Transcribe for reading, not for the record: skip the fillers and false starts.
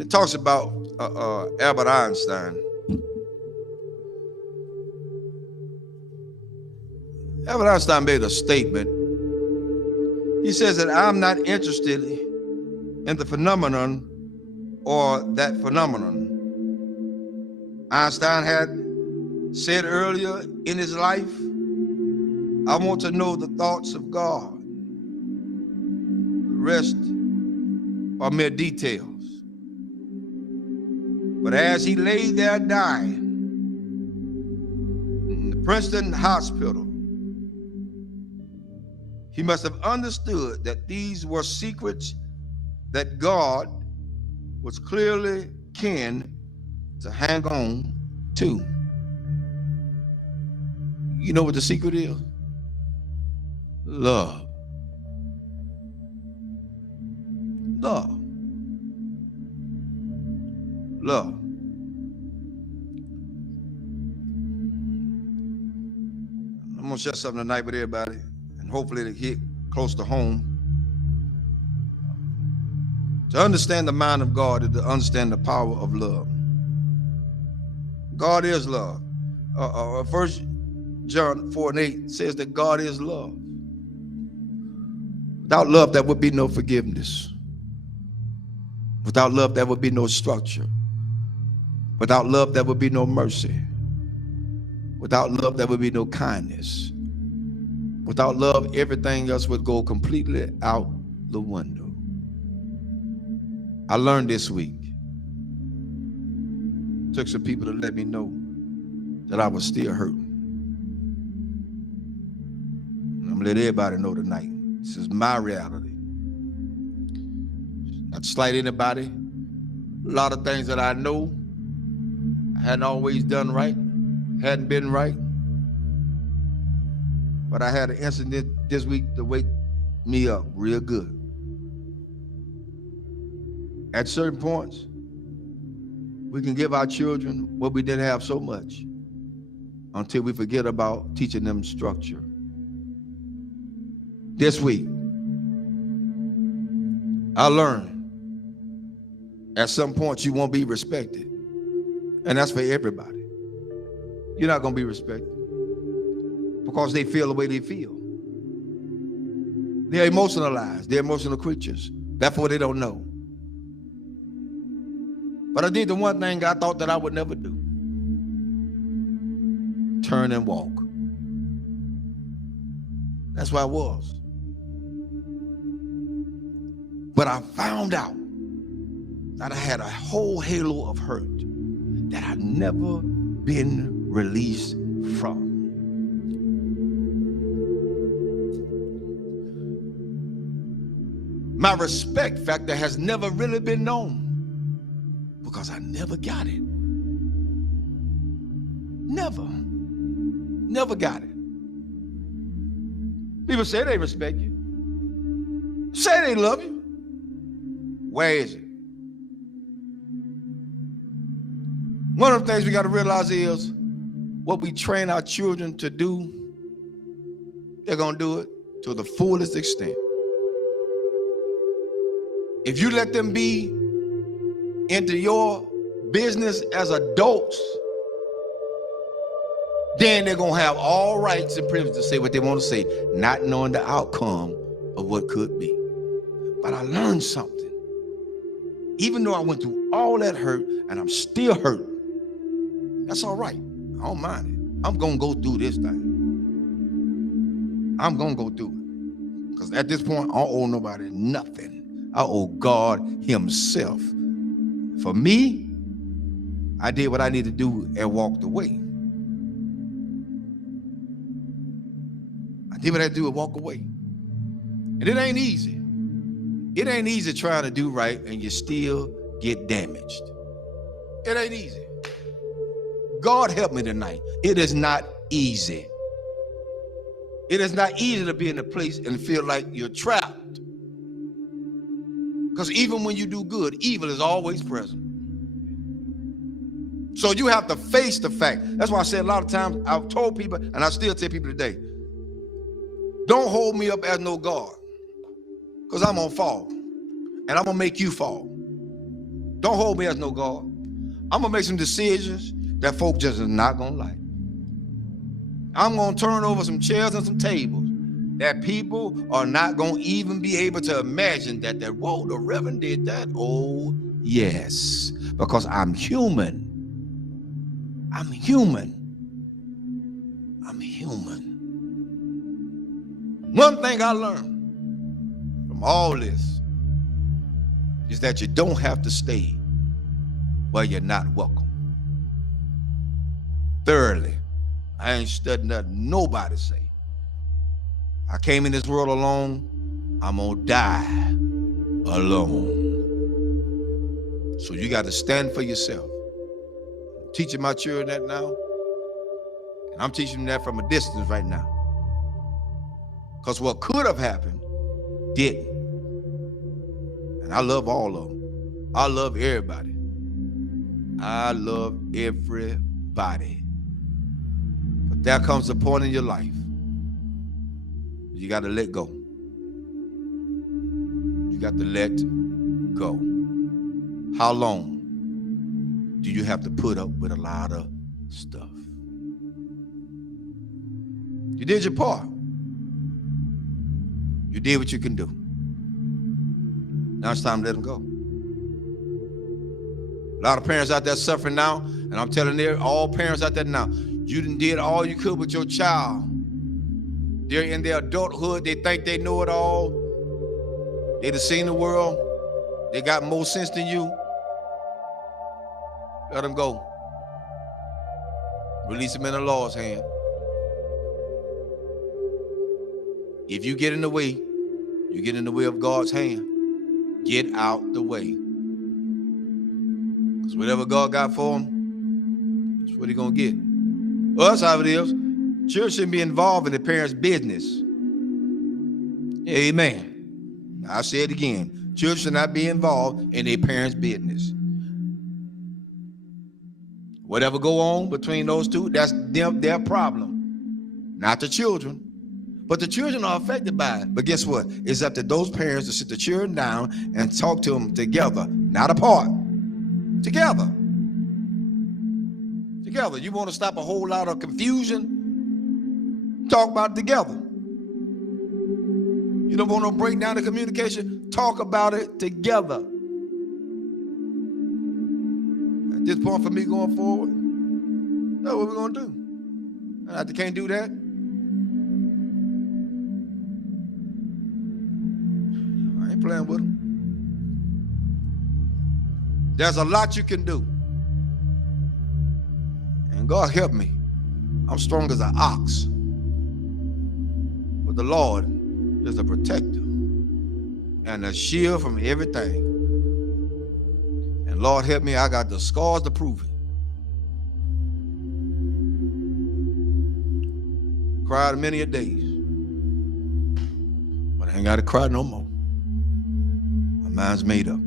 It talks about Albert Einstein. Albert Einstein made a statement. He says that I'm not interested in the phenomenon or that phenomenon. Einstein had said earlier in his life, I want to know the thoughts of God. The rest are mere details. But as he lay there dying in the Princeton Hospital, he must have understood that these were secrets that God was clearly keen to hang on to. You know what the secret is? Love. Love. Love. I'm gonna share something tonight with everybody, and hopefully it'll hit close to home. To understand the mind of God is to understand the power of love. God is love. 1 John 4:8 says that God is love. Without love, there would be no forgiveness. Without love, there would be no structure. Without love, there would be no mercy. Without love, there would be no kindness. Without love, everything else would go completely out the window. I learned this week. Took some people to let me know that I was still hurting. And I'm gonna let everybody know tonight. This is my reality. Not to slight anybody. A lot of things that I know I hadn't always done right, hadn't been right. But I had an incident this week to wake me up real good. At certain points, we can give our children what we didn't have so much until we forget about teaching them structure. This week, I learned at some point you won't be respected. And that's for everybody. You're not going to be respected because they feel the way they feel. They're emotionalized. They're emotional creatures. Therefore, they don't know. But I did the one thing I thought that I would never do. Turn and walk. That's where I was. But I found out that I had a whole halo of hurt that I'd never been released from. My respect factor has never really been known because I never got it. Never got it. People say they respect you. Say they love you. Where is it? One of the things we got to realize is what we train our children to do, they're going to do it to the fullest extent. If you let them be into your business as adults, then they're going to have all rights and privileges to say what they want to say, not knowing the outcome of what could be. But I learned something. Even though I went through all that hurt and I'm still hurting, that's all right. I don't mind it. I'm going to go through this thing. I'm going to go through it. Because at this point, I don't owe nobody nothing. I owe God himself. For me, I did what I needed to do and walked away. I did what I had to do and walk away. And it ain't easy. It ain't easy trying to do right and you still get damaged. It ain't easy. God help me tonight. It is not easy. It is not easy to be in a place and feel like you're trapped. Because even when you do good, evil is always present. So you have to face the fact. That's why I said a lot of times, I've told people, and I still tell people today, don't hold me up as no God. Because I'm going to fall. And I'm going to make you fall. Don't hold me as no God. I'm gonna make some decisions that folk just is not gonna like. I'm gonna turn over some chairs and some tables that people are not gonna even be able to imagine that whoa, the Reverend did that. Oh, yes, because I'm human. I'm human. I'm human. One thing I learned from all this is that you don't have to stay where you're not welcome. Thirdly, I ain't studying nothing nobody say. I came in this world alone. I'm gonna die alone. So you got to stand for yourself. I'm teaching my children that now, and I'm teaching them that from a distance right now. Because what could have happened didn't. And I love all of them. I love everybody. I love everybody. But there comes a point in your life you got to let go. You got to let go. How long do you have to put up with a lot of stuff? You did your part. You did what you can do. Now it's time to let them go. A lot of parents out there suffering now, and I'm telling all parents out there now, you done did all you could with your child. They're in their adulthood. They think they know it all. They done seen the world. They got more sense than you. Let them go. Release them in the Lord's hand. If you get in the way, you get in the way of God's hand. Get out the way. Because whatever God got for them, that's what he's going to get. Well, that's how it is. Children shouldn't be involved in the parents' business. Amen. I'll say it again. Children should not be involved in their parents' business. Whatever go on between those two, that's their problem. Not the children. But the children are affected by it. But guess what? It's up to those parents to sit the children down and talk to them together, not apart. Together. Together. You want to stop a whole lot of confusion? Talk about it together. You don't want to break down the communication? Talk about it together. At this point for me going forward, that's what we're going to do. And if they can't do that, I ain't playing with them. There's a lot you can do. And God help me. I'm strong as an ox. But the Lord is a protector and a shield from everything. And Lord help me, I got the scars to prove it. Cried many a days. But I ain't got to cry no more. My mind's made up.